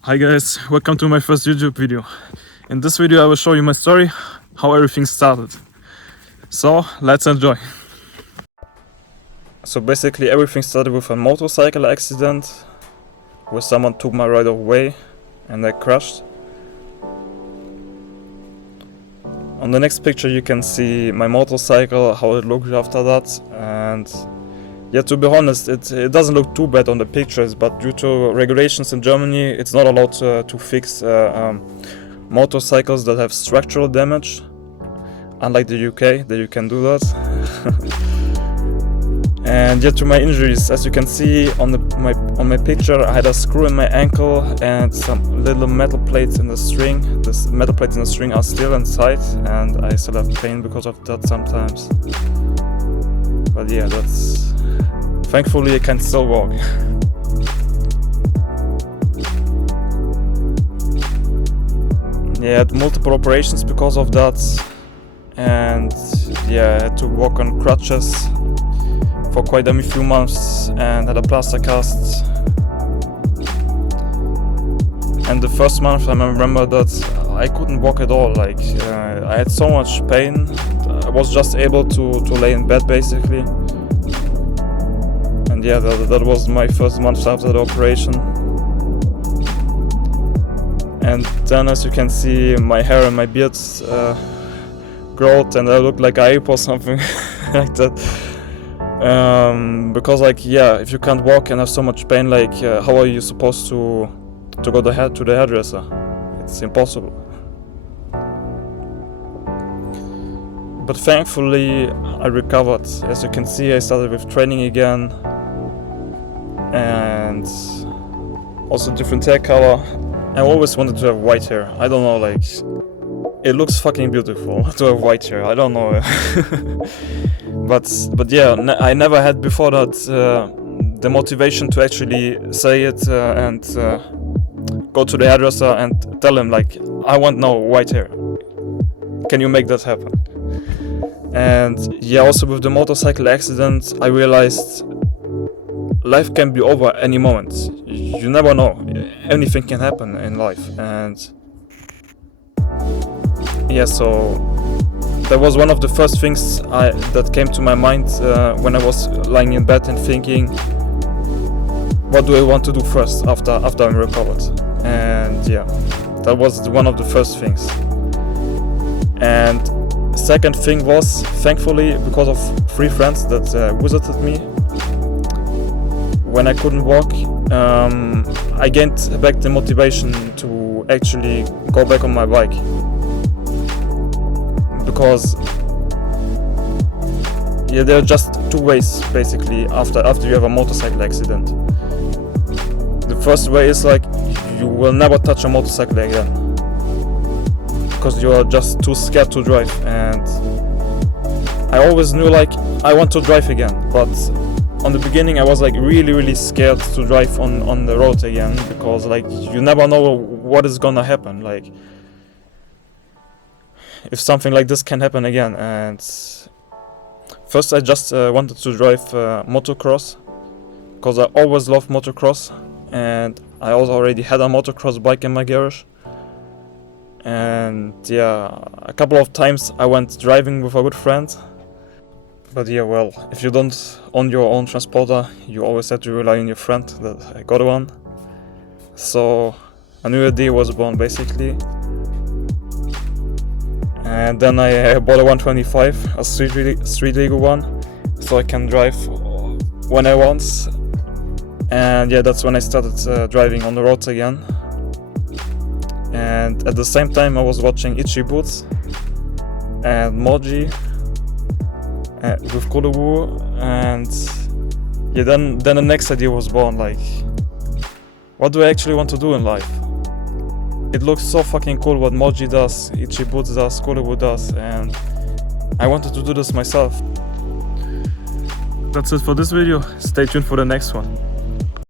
Hi guys, welcome to my first YouTube video. In this video I will show you my story, how everything started. So let's enjoy. So basically everything started with a motorcycle accident where someone took my ride away and I crashed. On the next picture you can see my motorcycle, how it looked after that, and yeah, to be honest, it doesn't look too bad on the pictures, but due to regulations in Germany, it's not allowed to fix motorcycles that have structural damage. Unlike the UK, that you can do that. And yeah, to my injuries, as you can see on my picture, I had a screw in my ankle and some little metal plates in the string. The metal plates in the string are still inside, and I still have pain because of that sometimes. But yeah, that's... Thankfully I can still walk. Yeah, I had multiple operations because of that, and yeah, I had to walk on crutches for quite a few months and had a plaster cast. And the first month I remember that I couldn't walk at all, like I had so much pain. I was just able to lay in bed basically. And yeah, that was my first month after the operation. And then, as you can see, my hair and my beard growth, and I look like a ape or something like that. Because, like, yeah, if you can't walk and have so much pain, like, how are you supposed to go to the hairdresser? It's impossible. But thankfully, I recovered. As you can see, I started with training again. And also different hair color. I always wanted to have white hair. I don't know, like, it looks fucking beautiful to have white hair. I don't know. but yeah, I never had before that the motivation to actually say it and go to the hairdresser and tell him, like, I want now white hair. Can you make that happen? And yeah, also with the motorcycle accident, I realized life can be over any moment. You never know. Anything can happen in life. And yeah, so that was one of the first things that came to my mind when I was lying in bed and thinking, what do I want to do first after I'm recovered? And yeah, that was one of the first things. And second thing was, thankfully, because of 3 friends that visited me when I couldn't walk, I gained back the motivation to actually go back on my bike. Because yeah, there are just 2 ways basically after you have a motorcycle accident. The first way is, like, you will never touch a motorcycle again because you are just too scared to drive. And I always knew, like, I want to drive again, but on the beginning I was, like, really scared to drive on the road again, because, like, you never know what is gonna happen, like if something like this can happen again. And first I just wanted to drive motocross, because I always loved motocross, and I also already had a motocross bike in my garage. And yeah, a couple of times I went driving with a good friend. But yeah, well, if you don't own your own transporter, you always have to rely on your friend that I got one. So a new idea was born basically. And then I bought a 125, a street legal one, so I can drive when I want. And yeah, that's when I started driving on the roads again. And at the same time I was watching Itchy Boots and Moji with Kuluwu, and yeah, then the next idea was born, like, what do I actually want to do in life? It looks so fucking cool what Moji does, Itchy Boots does, Kuluwu does, and I wanted to do this myself. That's it for this video. Stay tuned for the next one.